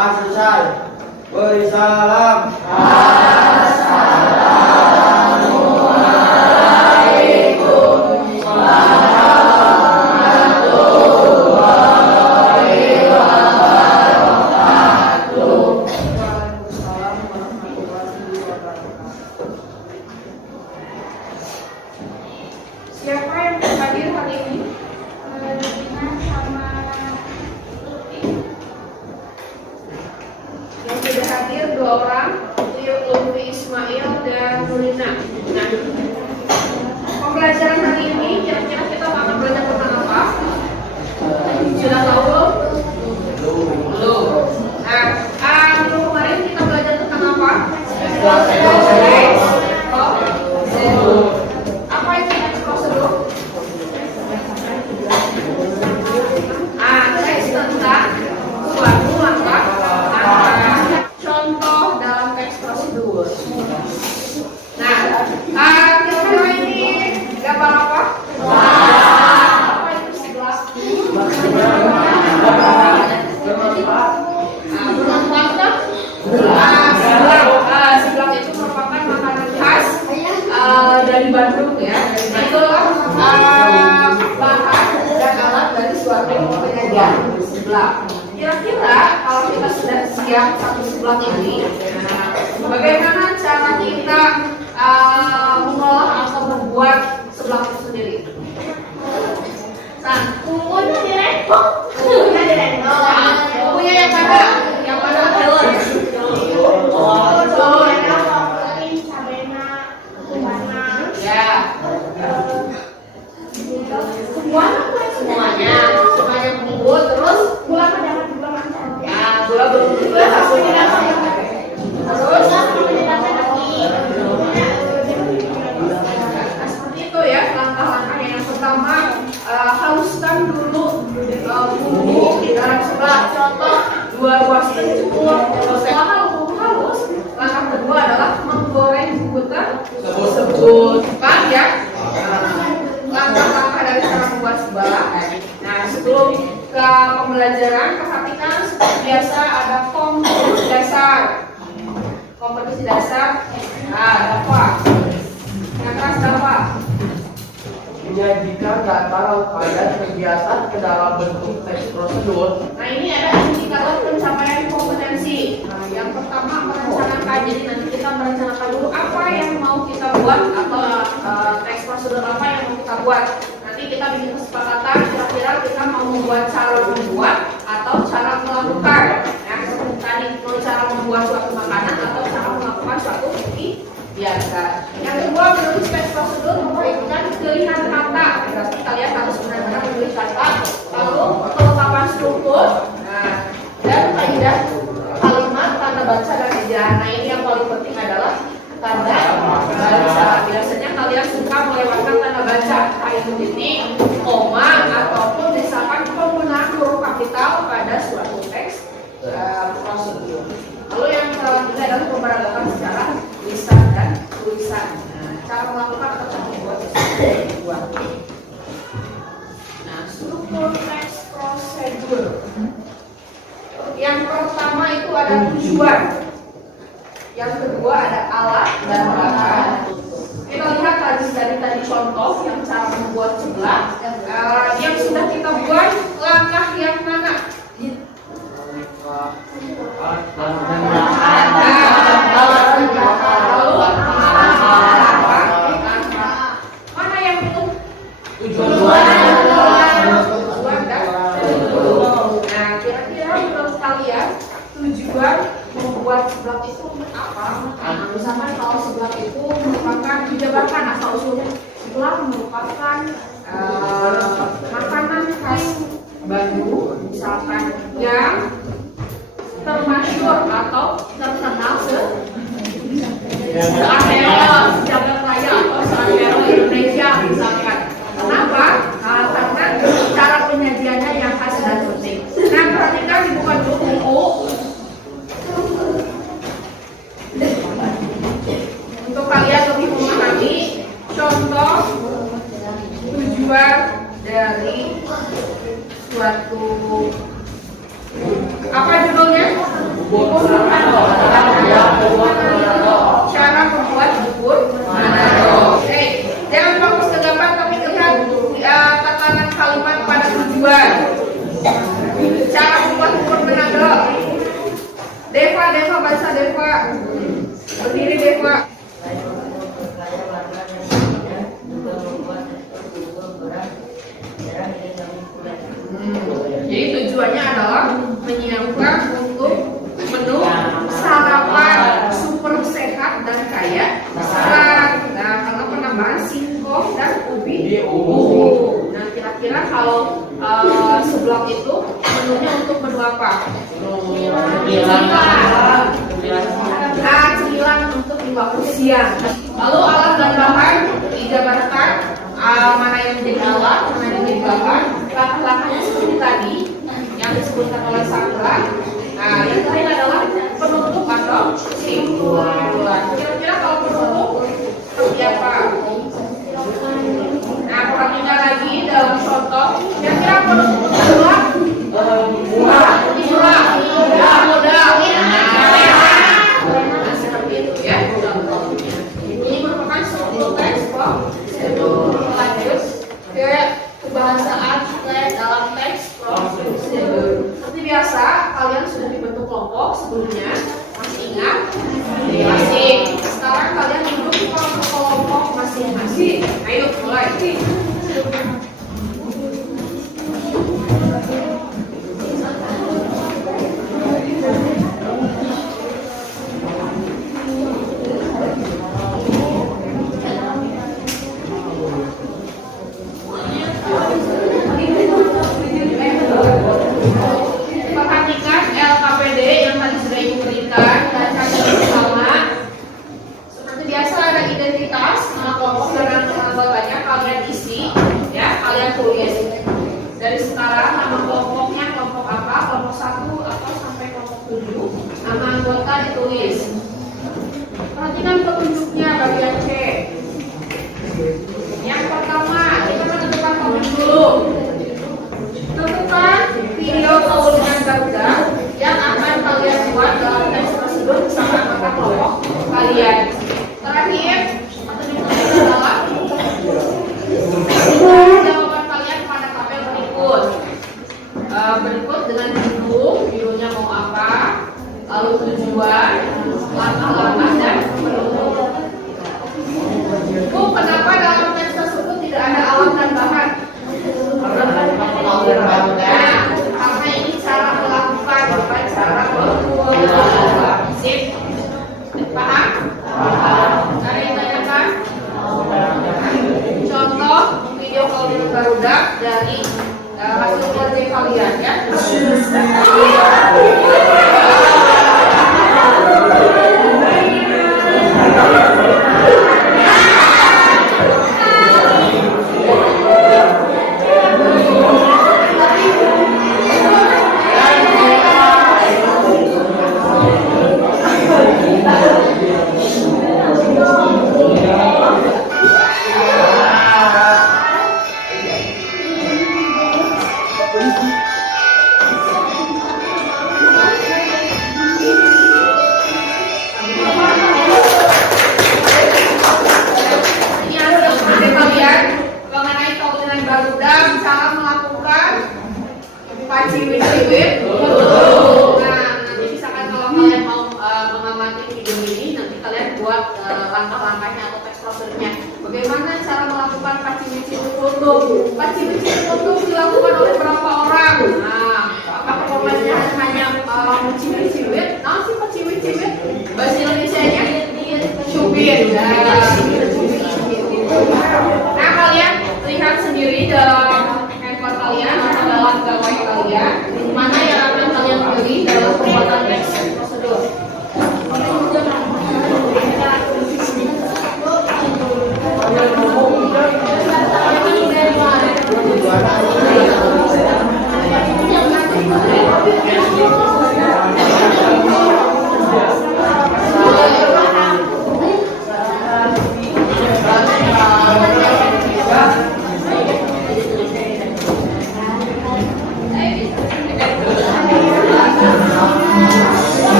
selesai. Beri salam. Siapa yang hadir hari ini? Yang sudah hadir 2 orang, Lutfi Ismail dan Nurina. Nah, pembelajaran hari ini kira-kira kita akan belajar tentang apa? Sudah tahu belum? Belum. Nah, minggu kemarin kita belajar tentang apa? Apa itu prosedur? Teks tentang suatu langkah contoh dalam teks prosedur. Nah, kira-kira ini gambar apa? Apa itu sebelah? Sebelah itu merupakan makanan khas dari Bandung ya. Itulah bahan dan alat dari suatu penyajian sebelah. Kira-kira kalau kita sudah siap satu sebelah ini, bagaimana cara kita mengolah atau membuat sebelah itu sendiri? Bumbunya direndam. Bumbunya yang mana telur. Semuanya bumbu terus gula belum terus seperti itu ya langkah-langkahnya. Yang pertama haluskan dulu bumbu di dalam sebelah. Contoh 2 buah cukup. Setelah bumbu halus, langkah kedua adalah menggoreng bumbu tersebut. Paham ya? Langkah-langkah dari cara membuat sebelah. Nah, sebelum ke pembelajaran, perhatikan seperti biasa ada kompetisi dasar. Kompetisi dasar, apa? Yang keras apa? Menyajikan data rangkaian kegiatan ke dalam bentuk teks prosedur. Nah, ini ada indikator pencapaian kompetensi. Nah, yang pertama merencanakan. Jadi nanti kita merencanakan dulu apa yang mau kita buat atau teks prosedur apa yang mau kita buat. Nanti kita bikin kesepakatan kira-kira kita mau membuat cara membuat atau cara melakukan. Ya, seperti tadi mau cara membuat suatu makanan atau cara melakukan suatu biasa. Yang kedua, menulis teks prosedur memperhatikan pilihan kata. Berarti kalian harus benar-benar menulis kata. Lalu kelengkapan struktur. Nah, dan kaidah kalimat, tanda baca dan ejaan. Nah, ini yang paling penting adalah tanda baca. Biasanya kalian suka melewatkan tanda baca, titik, koma, ataupun misalkan penggunaan huruf kapital pada suatu teks prosedur. Lalu yang selanjutnya adalah pemberangkatan secara lisan dan tulisan. Nah, cara melakukan atau cara membuat dua. Nah, struktur teks prosedur. Yang pertama itu ada tujuan. Yang kedua ada alat dan bahan. Kita lihat dari tadi contoh yang cara membuat sebelah. Yang sudah kita buat langkah yang mana? Mana yang itu? Tujuan dan nah, kira-kira menurut kalian tujuan membuat seblak itu apa? Nah, misalkan kalau seblak itu merupakan dijabarkan asal usulnya, seblak merupakan makanan khas Bandung, misalkan yang termasyhur atau terkenal se-jagat raya atau se-antero Indonesia misalkan. Kenapa? Karena cara penyajiannya yang khas dan unik. Nah, perhatikan dibuka dulu buku. Untuk kalian lebih memahami contoh tujuan dari suatu apa judulnya? Nah, kira-kira kalau seblak itu menunya untuk menu apa? Cemilan untuk di waktu siang. Lalu alat dan bahan dijabarkan, mana yang menjadi alat, mana yang menjadi bahan. Langkah-langkahnya seperti tadi yang disebutkan oleh Sandra. Nah, yang terakhir adalah penutup atau simpulan. Kira-kira kalau penutup seperti apa? Nah, perhatikan lagi dalam contoh. Kira-kira penutup adalah murah. Nah, seperti itu ya. Ini merupakan suatu teks lanjut ke kebahasaan dalam teks prosedur. Seperti biasa, kalian sudah dibentuk kelompok sebelumnya. Masih ingat? Masih. Sekarang kalian duduk di kelompok masing-masing. Ayo mulai. Perhatikan LKPD yang tadi sudah ibu berikan dan catat bersama. Seperti biasa ada identitas, nama kelompok dan nama anggotanya kalian isi, ya kalian tulis. Dari sekarang nama kelompoknya kelompok apa, kelompok 1 atau sampai kelompok 7, nama anggota ditulis. Perhatikan petunjuknya bagian C. Yang pertama, kita menentukan topik dulu. Tentukan video kemudian Garuda yang akan kalian buat dalam teks prosedur bersama anggota kelompok kalian. Terakhir, adalah jawaban kalian pada tabel berikut. Berikut dengan judulnya mau apa, lalu tujuan, langkah-langkah dan penutup. Kenapa dalam teks tersebut tidak ada alat dan bahan? Karena ini cara melakukan, bukan cara membuat. Sip? Paham? Ada yang tanyakan? Contoh video koordinat Garuda dari hasil kerja kalian ya. Langkah-langkahnya atau teks prosedurnya. Bagaimana cara melakukan pacimicin tutup? Pacimicin tutup dilakukan oleh berapa orang? Nah, apakah korbannya hanya mencibir-cibir? Nah, si pacimicin bahasa Indonesianya cubit. Nah, kalian lihat sendiri dalam handphone kalian atau dalam gawai kalian mana yang akan kalian pilih dalam pembuatan teks prosedur.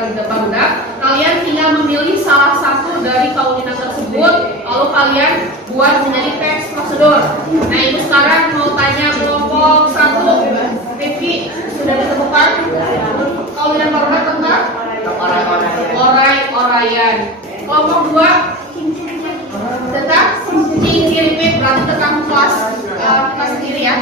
barudak, kalian tinggal memilih salah satu dari kaulinan tersebut, lalu kalian buat menjadi teks prosedur. Nah, ibu sekarang mau tanya kelompok 1, Vivi, sudah ditemukan kaulinan barudak tentang orai-oraian. Kelompok 2 tentang cingkiripik, berarti tentang kelas kita sendiri ya.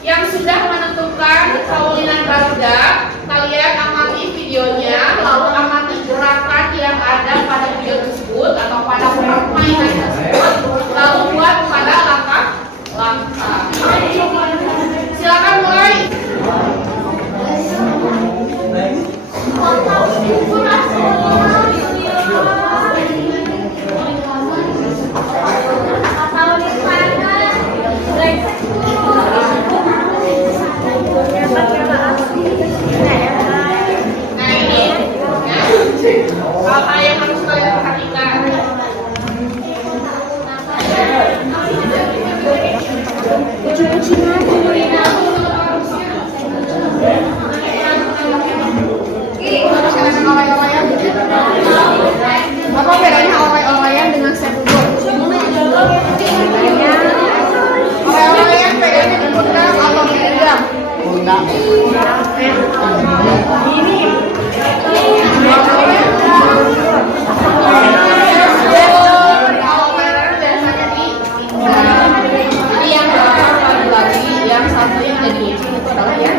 Yang sudah menentukan kaulinan barudak, kalian amati videonya, lalu amati gerakan yang ada pada video tersebut atau pada permainan tersebut, lalu buat pada langkah. Silakan mulai. Nah ini apa yang harus kalian perhatikan? Apa bedanya oleh-olehan dengan sepudur? Oleh-olehan bedanya di pundak atau di pinggang? Pundak. Yang satunya jadi itu adalah yang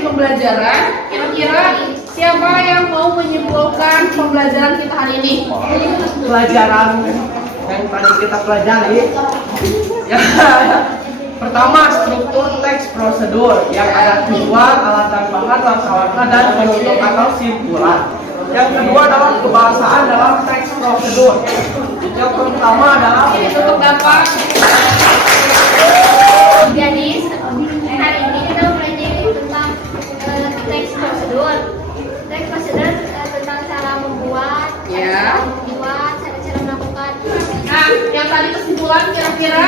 pembelajaran, kira-kira siapa yang mau menyimpulkan pembelajaran kita hari ini? Pelajaran yang tadi kita pelajari ya, pertama struktur teks prosedur yang ada tujuan, alatan bahan, langkah-langkah dan penutup atau simpulan. Yang kedua adalah kebahasaan dalam teks prosedur. Yang pertama adalah Untuk Bapak. Jadi hari ini kita belajar tentang teks prosedur. Teks prosedur tentang cara membuat, Ya. cara melakukan. Nah, yang tadi kesimpulan kira-kira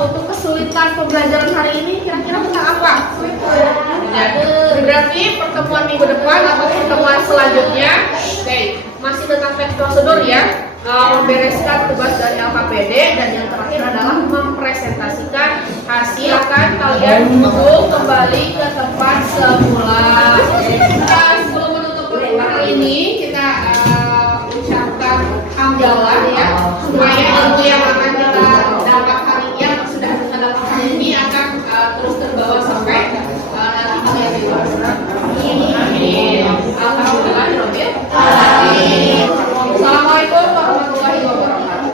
untuk kesulitan pembelajaran hari ini kira-kira tentang apa? Ya, berarti pertemuan minggu depan atau pertemuan selanjutnya, oke, masih tentang teks prosedur ya. Membereskan tugas dari LKPD dan yang terakhir adalah mempresentasikan hasil. Silakan kalian duduk kembali ke tempat semula. Sebelum menutup pertemuan hari ini kita ucapkan hamdalah